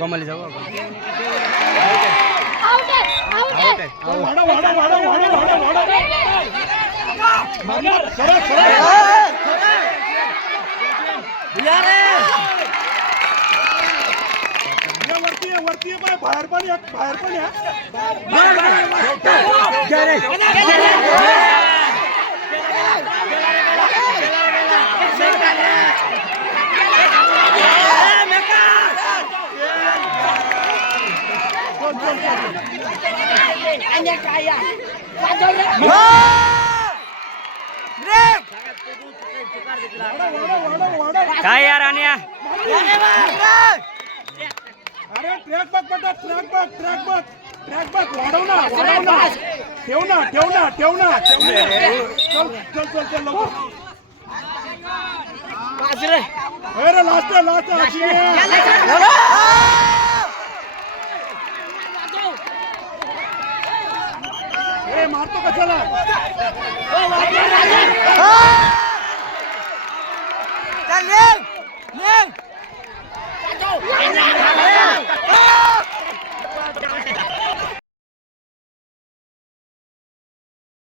गमाली जाऊ वरती बाहेर पण या काय यार आणया अरे ट्रॅक बघ बेटा ट्रॅक बघ वाढव ना ठेव ना चल अरे लास्ट मारतो कशाला